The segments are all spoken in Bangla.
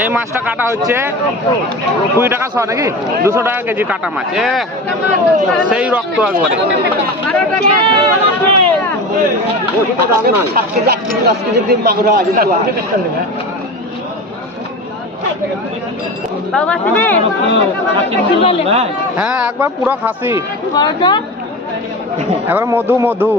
এই মাছটা কাটা হচ্ছে 20 টাকা শ নাকি 200 টাকা কেজি কাটা মাছ। সেই রক্ত একবারে। হ্যাঁ একবার পুরো খাসি একবার মধু মধু।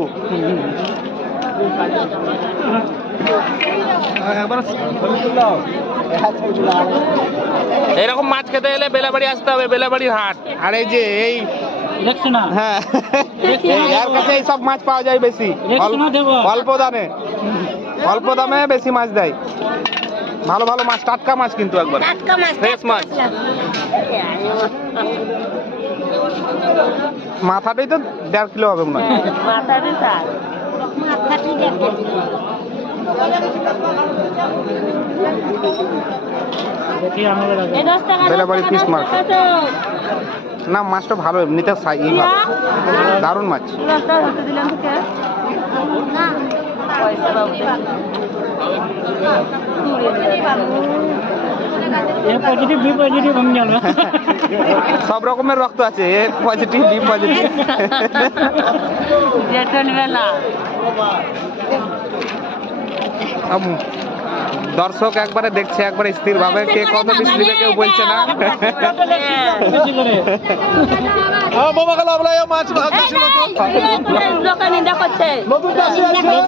এরকম মাছ খেতে এলে বেলাবাড়ি আসতে হবে, বেলাবাড়ির হাট। আর এই যে এই হ্যাঁ এর কাছে এই সব মাছ পাওয়া যায় বেশি অল্প দামে বেশি মাছ দেয়। ভালো ভালো মাছ, টাটকা মাছ কিন্তু একবার ফ্রেশ মাছ। মাথাটাই তো 1.5 কিলো হবে মনে হয়। বেলাবাড়ি ফিশ মার্কেট। না মাছটা ভালো, এমনিতে দারুণ মাছ। সব রকমের রক্ত আছে, এ পজিটিভ বি পজিটিভ। দর্শক একবারে দেখছে, একবারে স্থির ভাবে, কে কত পিস নিবে কেউ বলছে না। মাছ